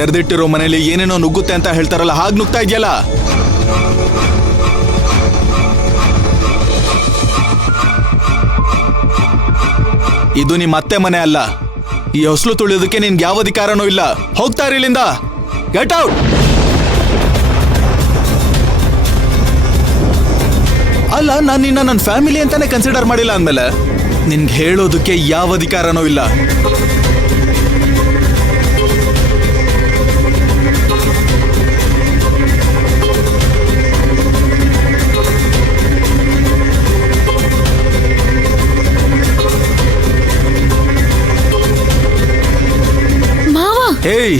ತೆರೆದಿಟ್ಟಿರೋ ಮನೇಲಿ ಏನೇನೋ ನುಗ್ಗುತ್ತೆ ಅಂತ ಹೇಳ್ತಾರಲ್ಲ, ಹಾಗೆ ನುಗ್ತಾ ಇದೆಯಲ್ಲ. ಇದು ನಿಮ್ಮ ಅತ್ತೆ ಮನೆ ಅಲ್ಲ. ಈ ಹೊಸಲು ತುಳಿಯೋದಕ್ಕೆ ನಿನ್ಗೆ ಯಾವ ಅಧಿಕಾರನೂ ಇಲ್ಲ. ಹೋಗ್ತಾ ಇರಿ ಇಲ್ಲಿಂದ. Get out. ಅಲ್ಲ, ನಾನು ನಿನ್ನ ನನ್ನ ಫ್ಯಾಮಿಲಿ ಅಂತಾನೆ ಕನ್ಸಿಡರ್ ಮಾಡಿಲ್ಲ ಅಂದ್ಮೇಲೆ ನಿನ್ಗೆ ಹೇಳೋದಕ್ಕೆ ಯಾವ ಅಧಿಕಾರನೂ ಇಲ್ಲ. ಹೇಯ್,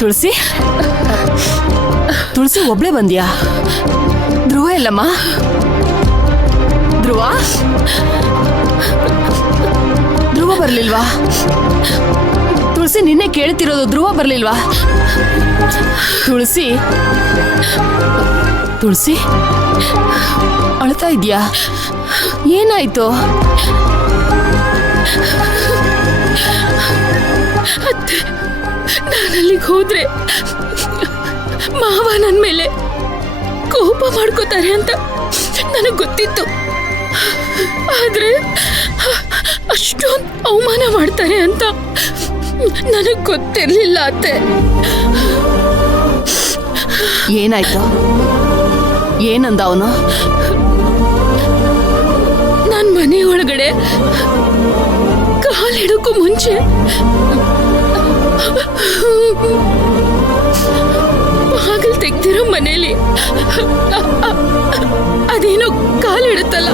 ತುಳಸಿ, ತುಳಸಿ ಒಬ್ಳೆ ಬಂದ್ಯಾ? ಧ್ರುವ ಎಲ್ಲಮ್ಮ? ಧ್ರುವ ಬರ್ಲಿಲ್ವಾ? ತುಳಸಿ, ನಿನ್ನೆ ಕೇಳ್ತಿರೋದು, ಧ್ರುವ ಬರ್ಲಿಲ್ವಾ? ತುಳಸಿ, ತುಳಸಿ ಅಳ್ತಾ ಇದ್ಯಾ? ಏನಾಯ್ತು? ನಾನಲ್ಲಿಗೆ ಹೋದ್ರೆ ಮಾವ ನನ್ನ ಮೇಲೆ ಕೋಪ ಮಾಡ್ಕೋತಾರೆ ಅಂತ ನನಗೆ ಗೊತ್ತಿತ್ತು. ಆದ್ರೆ ಅಷ್ಟೊಂದು ಅವಮಾನ ಮಾಡ್ತಾರೆ ಅಂತ ನನಗೆ ಗೊತ್ತಿರ್ಲಿಲ್ಲ ಅತ್ತೆ. ಏನಾಯ್ತು? ಏನಂದ ಅವನು? ನಾನು ಮನೆ ಒಳಗಡೆ ಕಾಲಿಡೋಕ್ಕೂ ಮುಂಚೆ ಬಾಗಿಲು ತೆಗ್ದಿರೋ ಮನೇಲಿ ಅದೇನೋ ಕಾಲಿಡುತ್ತಲ್ಲ,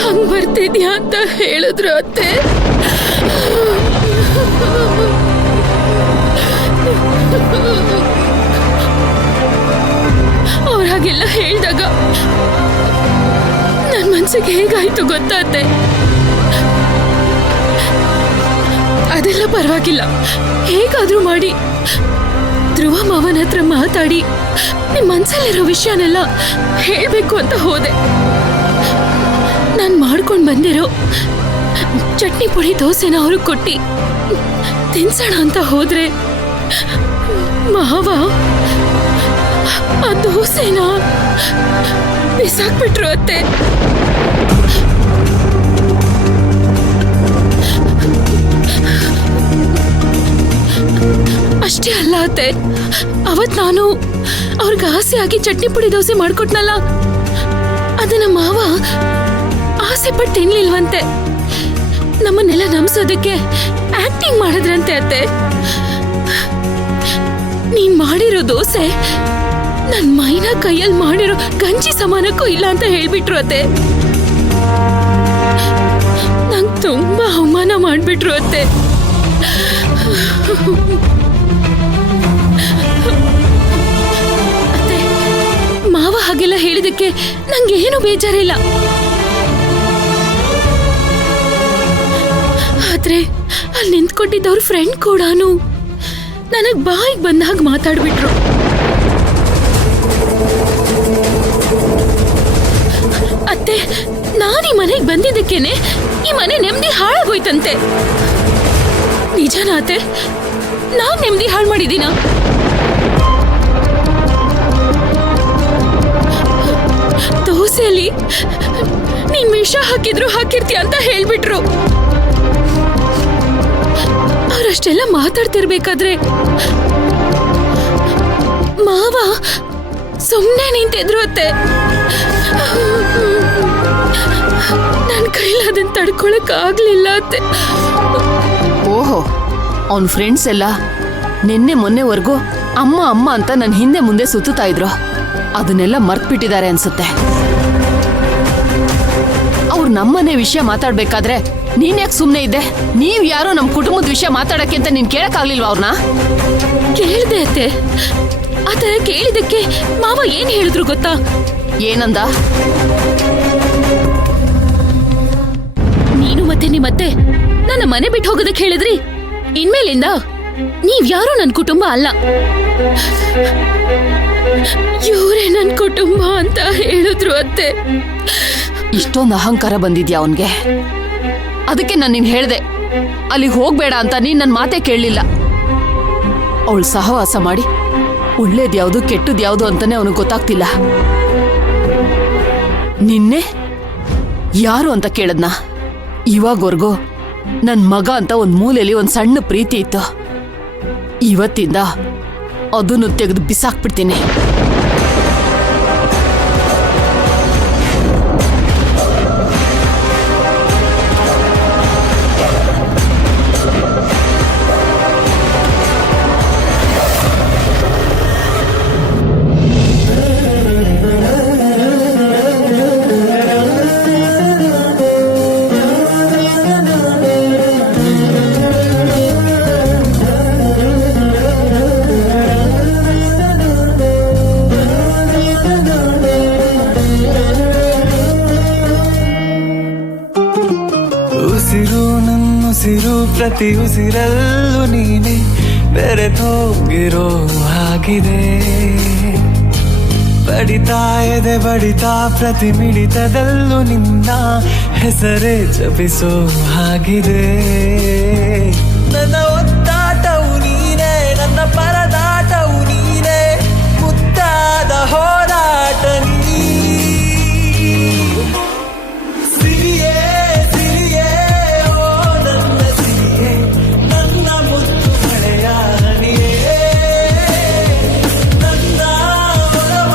ಹಂಗ್ ಬರ್ತಿದ್ಯಾ ಅಂತ ಹೇಳಿದ್ರು ಅತ್ತೆ. ಅವ್ರ ಹಾಗೆಲ್ಲ ಹೇಳಿದಾಗ ನನ್ನ ಮನ್ಸಿಗೆ ಹೇಗಾಯ್ತು ಗೊತ್ತಾತ್ತೆ. ಅದೆಲ್ಲ ಪರವಾಗಿಲ್ಲ, ಹೇಗಾದ್ರೂ ಮಾಡಿ ಧ್ರುವ ಮಾವನ ಹತ್ರ ಮಾತಾಡಿ ನಿಮ್ ಮನ್ಸಲ್ಲಿರೋ ವಿಷಯನೆಲ್ಲ ಹೇಳ್ಬೇಕು ಅಂತ ಹೋದೆ. ನಾನು ಮಾಡ್ಕೊಂಡು ಬಂದಿರೋ ಚಟ್ನಿ ಪುಡಿ ದೋಸೆನ ಅವ್ರಿಗೆ ಕೊಟ್ಟು ತಿನ್ಸೋಣ ಅಂತ ಹೋದ್ರೆ ಮಾವ ಆ ದೋಸೆನ ಬಿಸಾಕ್ಬಿಟ್ರು ಅತ್ತೆ. ಅಷ್ಟೇ ಅಲ್ಲ ಅತ್ತೆ, ಅವತ್ ನಾನು ಅವ್ರಿಗೆ ಆಸೆ ಆಗಿ ಚಟ್ನಿ ಪುಡಿ ದೋಸೆ ಮಾಡ್ಕೊಟ್ನಲ್ಲ, ಅದನ್ನ ಮಾವ ಆಸೆ ಪಟ್ಟು ತಿನ್ಲಿಲ್ವಂತೆ. ನಮ್ಮನ್ನೆಲ್ಲ ನಂಬಿಸೋದಕ್ಕೆ ಆಕ್ಟಿಂಗ್ ಮಾಡಿದ್ರಂತೆ ಅತ್ತೆ. ನೀನ್ ಮಾಡಿರೋ ದೋಸೆ ನನ್ ಮೈನ ಕೈಯಲ್ಲಿ ಮಾಡಿರೋ ಗಂಜಿ ಸಮಾನಕ್ಕೂ ಇಲ್ಲ ಅಂತ ಹೇಳ್ಬಿಟ್ರು ಅತ್ತೆ. ನಂಗೆ ತುಂಬಾ ಅವಮಾನ ಮಾಡ್ಬಿಟ್ರು ಅತ್ತೆ. ಅತ್ತೆ, ಮಾವ ಹಾಗೆಲ್ಲ ಹೇಳಿದಕ್ಕೆ ನಂಗೆ ಏನು ಬೇಜಾರಿಲ್ಲ. ಆದ್ರೆ ಅಲ್ಲಿ ನಿಂತ್ಕೊಂಡಿದ್ದವ್ರ ಫ್ರೆಂಡ್ ಕೂಡ ನನಗ್ ಬಾಯಿಗೆ ಬಂದಾಗ ಮಾತಾಡ್ಬಿಟ್ರು. ಅತ್ತೆ, ನಾನು ಈ ಮನೆಗೆ ಬಂದಿದ್ದಕ್ಕೇನೆ ಈ ಮನೆ ನೆಮ್ಮದಿ ಹಾಳಾಗೋಯ್ತಂತೆ. ನಿಜನಾ ಅತ್ತೆ? ನಾನ್ ನೆಮ್ಮದಿ ಹಾಳು ಮಾಡಿದ್ದೀನ? ದೋಸೆಯಲ್ಲಿ ನೀನ್ ವಿಷ ಹಾಕಿದ್ರು ಹಾಕಿರ್ತೀಯ ಅಂತ ಹೇಳ್ಬಿಟ್ರು. ಅವರಷ್ಟೆಲ್ಲ ಮಾತಾಡ್ತಿರ್ಬೇಕಾದ್ರೆ ಮಾವ ಸುಮ್ಮನೆ ನಿಂತಿದ್ರು ಅತ್ತೆ. ನನ್ನ ಕೈಲಿ ಅದನ್ನ ತಡ್ಕೊಳಕ್ ಆಗ್ಲಿಲ್ಲ ಅತ್ತೆ. ಓಹೋ, ಅವನ್ ಫ್ರೆಂಡ್ಸ್ ಎಲ್ಲ ನಿನ್ನೆ ಮೊನ್ನೆವರೆಗೂ ಅಮ್ಮ ಅಮ್ಮ ಅಂತ ನನ್ನ ಹಿಂದೆ ಮುಂದೆ ಸುತ್ತುತ್ತಾ ಇದ್ರು. ಅದನ್ನೆಲ್ಲ ಮರ್ತ್ಬಿಟ್ಟಿದ್ದಾರೆ ಅನ್ಸುತ್ತೆ. ಅವ್ರು ನಮ್ಮನೆ ವಿಷಯ ಮಾತಾಡ್ಬೇಕಾದ್ರೆ ನೀನ್ ಯಾಕೆ ಸುಮ್ನೆ ಇದ್ದೆ? ನೀವ್ ಯಾರೋ ನಮ್ ಕುಟುಂಬದ ವಿಷಯ ಮಾತಾಡಕ್ಕೆ ಅಂತ ನೀನ್ ಕೇಳಕ್ಕಾಗ್ಲಿಲ್ವಾ ಅವ್ರನ್ನ? ಕೇಳ್ದೆ ಅತ್ತೆ. ಆತರ ಕೇಳಿದಕ್ಕೆ ಮಾವ ಏನ್ ಹೇಳಿದ್ರು ಗೊತ್ತಾ? ಏನಂದ? ನೀನು ಮತ್ತೆ ನಿಮ್ಮತ್ತೆ ನನ್ನ ಮನೆ ಬಿಟ್ಟು ಹೋಗೋದಕ್ಕೆ ಹೇಳಿದ್ರಿ. ಇನ್ಮೇಲಿಂದ ನೀವ್ ಯಾರು ನನ್ ಕುಟುಂಬ ಅಲ್ಲ, ಇವರೇ ನನ್ ಕುಟುಂಬ ಅಂತ ಹೇಳಿದ್ರು ಅತ್ತೆ. ಇಷ್ಟೊಂದು ಅಹಂಕಾರ ಬಂದಿದ್ಯಾ ಅವನ್ಗೆ? ಅದಕ್ಕೆ ನಾನು ನಿನ್ ಹೇಳ್ದೆ ಅಲ್ಲಿಗೆ ಹೋಗ್ಬೇಡ ಅಂತ. ನೀನ್ ನನ್ ಮಾತೇ ಕೇಳಲಿಲ್ಲ. ಅವಳು ಸಹವಾಸ ಮಾಡಿ ಒಳ್ಳೇದ್ಯಾವ್ದು ಕೆಟ್ಟದ್ಯಾವ್ದು ಅಂತಾನೆ ಅವನಿಗೆ ಗೊತ್ತಾಗ್ತಿಲ್ಲ. ನಿನ್ನೆ ಯಾರು ಅಂತ ಕೇಳದ್ನ? ಇವಾಗವರೆಗೂ ನನ್ ಮಗ ಅಂತ ಒಂದ್ ಮೂಲೆಯಲ್ಲಿ ಒಂದ್ ಸಣ್ಣ ಪ್ರೀತಿ ಇತ್ತು. ಇವತ್ತಿಂದ ಅದನ್ನು ತೆಗೆದು ಬಿಸಾಕ್ಬಿಡ್ತೀನಿ. ಉಸಿರು ಪ್ರತಿ ಉಸಿರಲ್ಲೂ ನೀನೆ ಬೆರೆತೋಗಿರೋ ಹಾಗಿದೆ. ಬಡಿತಾ ಎದೆ ಬಡಿತಾ ಪ್ರತಿ ಮಿಡಿತದಲ್ಲೂ ನಿನ್ನ ಹೆಸರೇ ಜಪಿಸೋ ಹಾಗಿದೆ. ನನ್ನ ಒತ್ತಾಟವು ನೀನೇ, ನನ್ನ ಪರದಾಟವು ನೀನೇ, ಮುತ್ತಾದ ಹೋರಾಟ ನೀ. ಸಿರಿಯೇ ಸಿರಿಯೇ ಓ ನನ್ನ ಸಿರಿಯೇ, ನನ್ನ ಮುತ್ತು ಮಳೆಯ ಹನಿಯೇ, ನನ್ನ ಒಲವ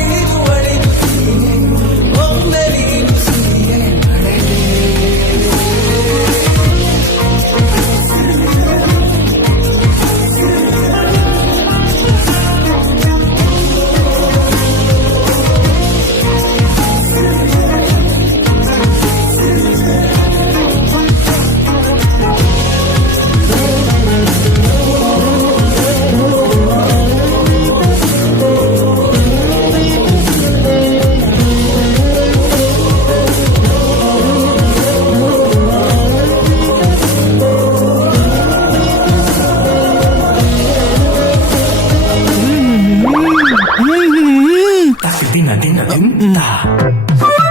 ಇಳಿದು ಅಳಿದು ಸಿರಿಯೇ, ಒಮ್ಮೆ ನೀನು ಸಿರಿಯೇ ಮಳೆಯೇ.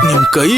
ನಿಮ್ ಕೈ